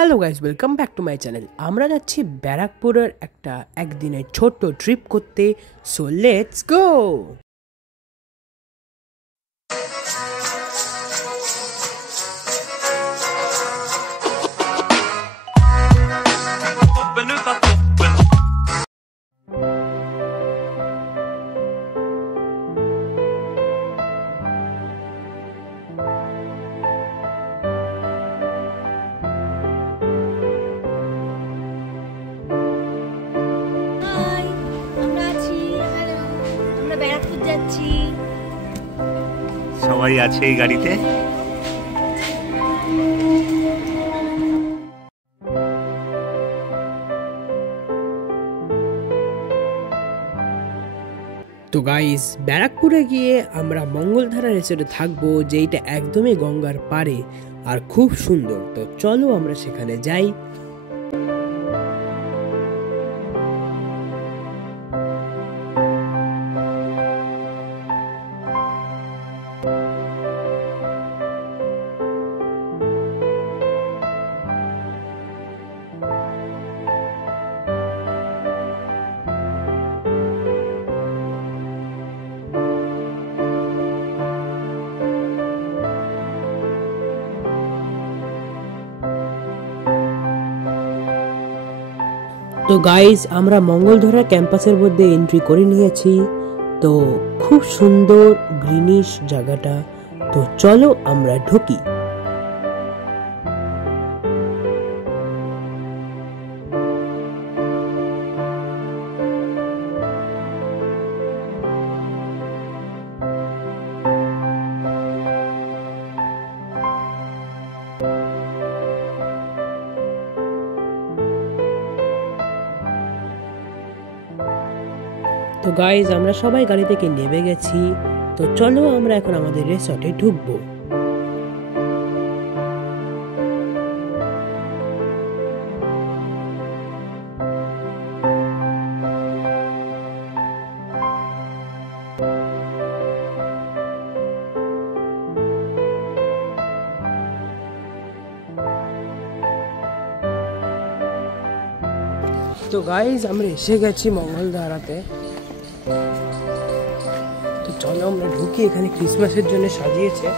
Hello guys, welcome back to my channel. আমরা যাচ্ছি ব্যারাকপুরের একটা একদিনের ছোট্ট ট্রিপ করতে, সো লেটস গো। সবাই আছে এই গাড়িতে। তো গাইস, ব্যারাকপুরে গিয়ে আমরা মঙ্গলধারা রিসোর্টে থাকবো, যেইটা একদমই গঙ্গার পাড়ে আর খুব সুন্দর। তো চলো আমরা সেখানে যাই। তো গাইজ, আমরা মঙ্গলধারা ক্যাম্পাসের মধ্যে এন্ট্রি করে নিয়েছি। তো খুব সুন্দর গ্রিনিশ জায়গাটা। তো চলো আমরা ঢুকি। তো গাইজ, আমরা সবাই গাড়ি থেকে নেমে গেছি। তো চলো আমরা এখন আমাদের রিসর্টে ঢুকবো। তো গাইজ, আমরা এসে গেছি মঙ্গলধারাতে। তো চলো আমরা ঢুকি। এখানে ক্রিসমাসের জন্য সাজিয়েছে।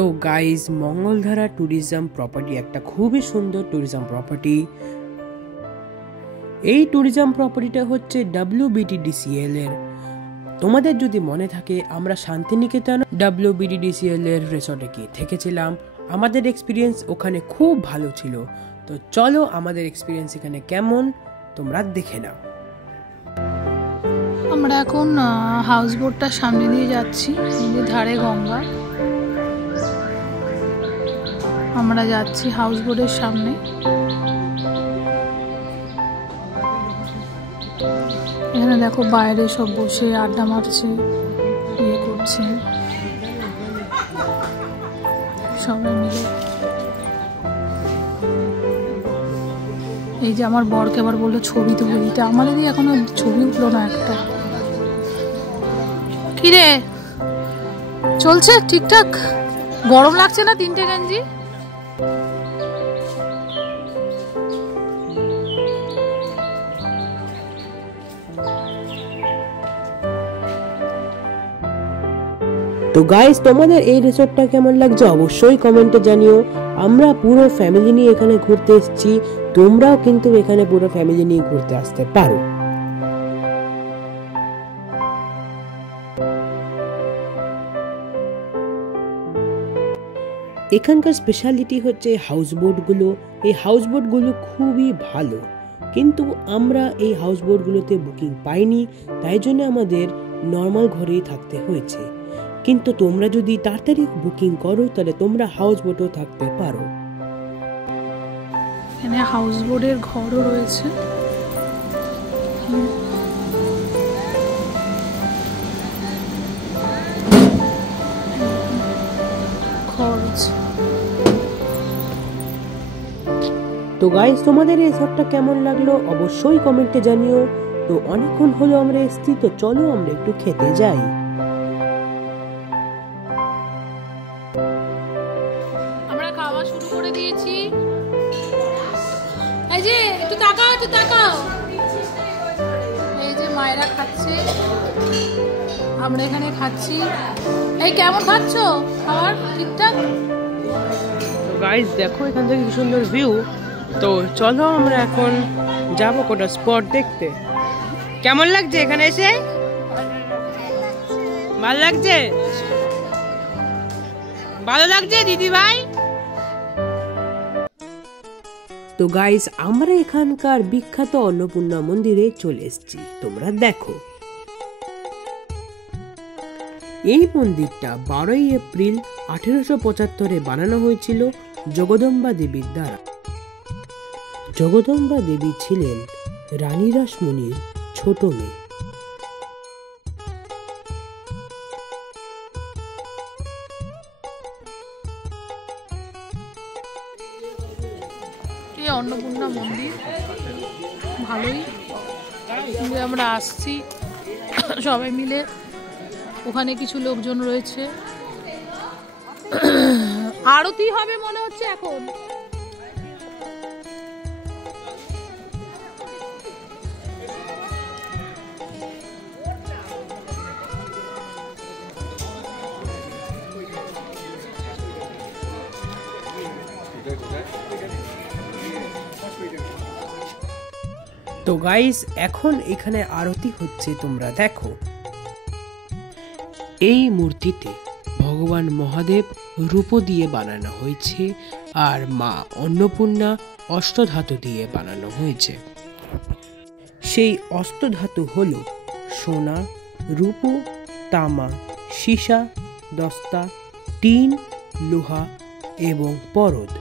তো গাইজ, মঙ্গলধারা ট্যুরিজম প্রপার্টি একটা খুবই সুন্দর ট্যুরিজম প্রপার্টি। এই ট্যুরিজম প্রপার্টিটা হচ্ছে WBTDCL এর। তোমাদের যদি মনে থাকে, আমরা শান্তিনিকেতন WBTDCL এর রিসর্টে গিয়ে থেকেছিলাম। আমাদের এক্সপিরিয়েন্স ওখানে খুব ভালো ছিল। তো চলো আমাদের এক্সপিরিয়েন্স এখানে কেমন তোমরা দেখে নাও। আমরা এখন হাউস বোটটার সামনে দিয়ে যাচ্ছি, ধারে গঙ্গা। আমরা যাচ্ছি হাউস বোটের সামনে। এখানে দেখো বাইরে সব বসে আড্ডা মারছে, ইয়ে করছে সবাই মিলে। এই যে আমার বরকে আবার বললো ছবি তুলে দিতে, আমাদেরই এখনো ছবি উঠলো না একটা। কিরে, চলছে ঠিকঠাক? গরম লাগছে না? 3টে গেঞ্জি। তো গাইস, তোমাদের এই রিসর্টটা কেমন লাগছে অবশ্যই কমেন্টে জানিও। আমরা পুরো ফ্যামিলি নিয়ে এখানে ঘুরতে এসেছি। তোমরাও কিন্তু এখানে পুরো ফ্যামিলি নিয়ে ঘুরতে আসতে পারো। এখানকার স্পেশালিটি হচ্ছে হাউস বোটগুলো। এই হাউস বোটগুলো খুবই ভালো, কিন্তু আমরা এই হাউস বোটগুলোতে বুকিং পাইনি, তাই জন্য আমাদের নর্মাল ঘরেই থাকতে হয়েছে। কিন্তু তোমরা যদি তাড়াতাড়ি বুকিং করো, তাহলে তোমরা হাউস বোটেও থাকতে পারো। এখানে হাউস বোটের ঘরও রয়েছে। তো গাইস, তোমাদের এই শটটা কেমন লাগলো অবশ্যই কমেন্টে জানিও। তো অনেকক্ষণ হলো আমরা এসেছি, তো চলো আমরা একটু খেতে যাই। আমরা খাওয়া শুরু করে দিয়েছি। এই যে একটু তাকাও, একটু তাকাও। এই যে মায়েরা খাচ্ছে, আমরা এখানে খাচ্ছি। এই কেমন খাচ্ছো খাবার? ঠিকঠাক? তো গাইস দেখো এখান থেকে কি সুন্দর ভিউ। তো চলো আমরা এখন যাবো কোটা স্পট দেখতে। কেমন লাগছে এখানে এসে? ভালো লাগছে? ভালো লাগছে দিদি ভাই? তো গাইস আমরা এখানকার বিখ্যাত অন্নপূর্ণা মন্দিরে চলে এসেছি, তোমরা দেখো। এই মন্দিরটা 12ই এপ্রিল 1875-এ বানানো হয়েছিল জগদম্বা দেবীর দ্বারা। জগদম্বা দেবী ছিলেন রানী রাসমণির ছোট মেয়ে। এই অন্নপূর্ণা মন্দির ভালোই, আমরা আসছি সবাই মিলে। ওখানে কিছু লোকজন রয়েছে, আরতি হবে মনে হচ্ছে এখন। তো গাইস এখন এখানে আরতি হচ্ছে, তোমরা দেখো। এই মূর্তিতে ভগবান মহাদেব রূপ দিয়ে বানানো হয়েছে, আর মা অন্নপূর্ণা অষ্টধাতু দিয়ে বানানো হয়েছে। সেই অষ্টধাতু হলো সোনা, রূপো, তামা, সীসা, দস্তা, টিন, লোহা এবং পরদ।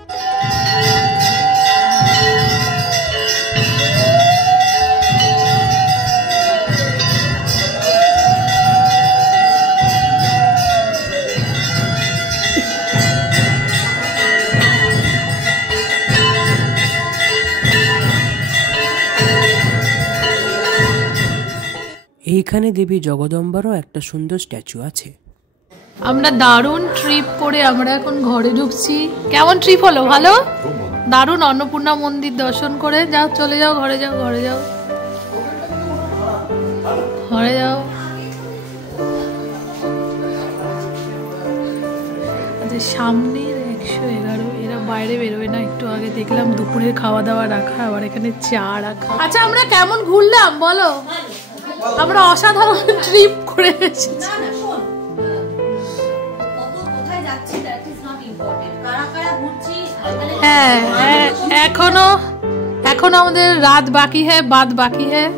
এইখানে দেবী জগদম্বারও একটা সুন্দর স্ট্যাচু আছে। আমরা দারুণ ট্রিপ করে আমরা এখন ঘরে ঢুকছি। কেমন ট্রিপ হলো? ভালো, দারুণ। অন্নপূর্ণা মন্দির দর্শন করে যাও, চলে যাও ঘরে, যাও ঘরে, যাও ঘরে, যাও। সামনের 111, এরা বাইরে বেরোবে না। একটু আগে দেখলাম দুপুরের খাওয়া দাওয়া রাখা, আবার এখানে চা রাখা। আচ্ছা আমরা কেমন ঘুরলাম বলো? আমরা অসাধারণ ট্রিপ করে এসেছি। হ্যাঁ, এখনো আমাদের রাত বাকি হ্যাঁ, বাদ বাকি হ্যাঁ।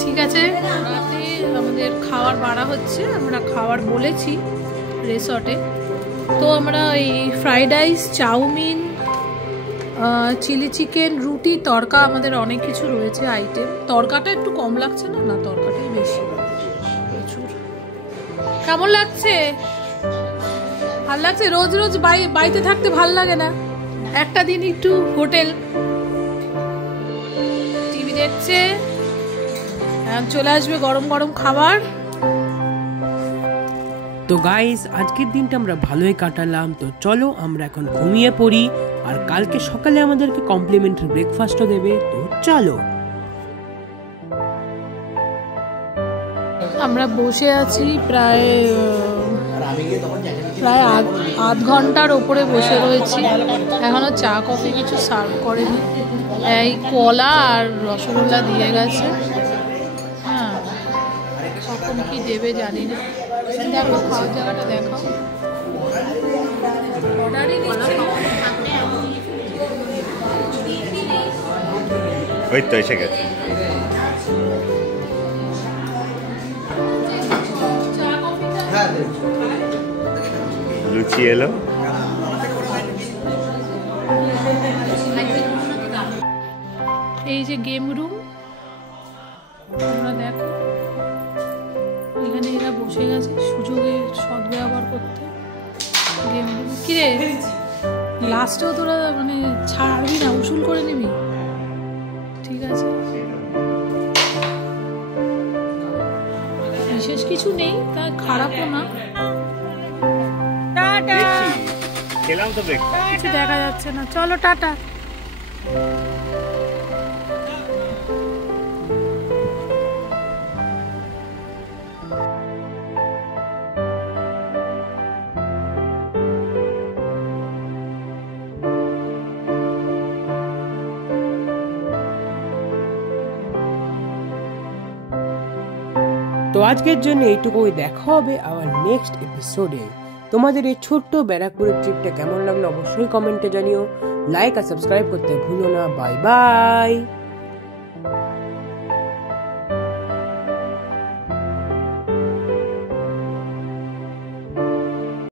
ঠিক আছে, রাতে আমাদের খাবার বাড়া হচ্ছে। আমরা খাবার বলেছি রিসর্টে। তো আমরা এই fried rice, chow mein, chilli chicken, রুটি, তড়কা, আমাদের অনেক কিছু রয়েছে আইটেম। তড়কাটা একটু কম লাগছে না? না, তড়কাটাই বেশি, প্রচুর। কেমন লাগছে? ভাল লাগছে? রোজ রোজ বাড়িতে থাকতে ভাল লাগে না? একটা দিন একটু হোটেল, টিভি দেখছে, চলে আসবে গরম গরম খাবার। তো গাইস আজকের দিনটা আমরা ভালোই কাটালাম। তো চলো আমরা এখন ঘুমিয়ে পড়ি, আর কালকে সকালে আমাদেরকে কমপ্লিমেন্টারি ব্রেকফাস্টও দেবে। তো চলো। আমরা বসে আছি প্রায় আধ ঘন্টার ওপরে বসে রয়েছি। এখনো চা কফি কিছু সার্ভ করেনি। এই কলা আর রসগোল্লা দিয়ে গেছে। হ্যাঁ, কখন কি দেবে জানি না। দেখো খাওয়ার জায়গাটা দেখো। অর্ডারই দিচ্ছি। ওই তো এসে গেছে। লুচি এলো। এই যে গেম রুম, তোমরা দেখো এখানে এরা বসে গেছে সুযোগের সদ্ব্যবহার করতে। গেম রুম কিরে লাস্টেও তোরা মানে ছাড়বি না, উসুল করে নিবি? ঠিক আছে, বিশেষ কিছু নেই, তা খারাপও না। টাটা, খেলাম তো কিছু দেখা যাচ্ছে না, চলো টাটা। তো আজকের জন্য এইটুকুই, দেখা হবে আবার নেক্সট এপিসোডে। তোমাদের এই ছোট্ট ব্যারাকপুরের ট্রিপটা কেমন লাগলো অবশ্যই কমেন্টে জানিও। লাইক আর সাবস্ক্রাইব করতে ভুলো না। Bye bye.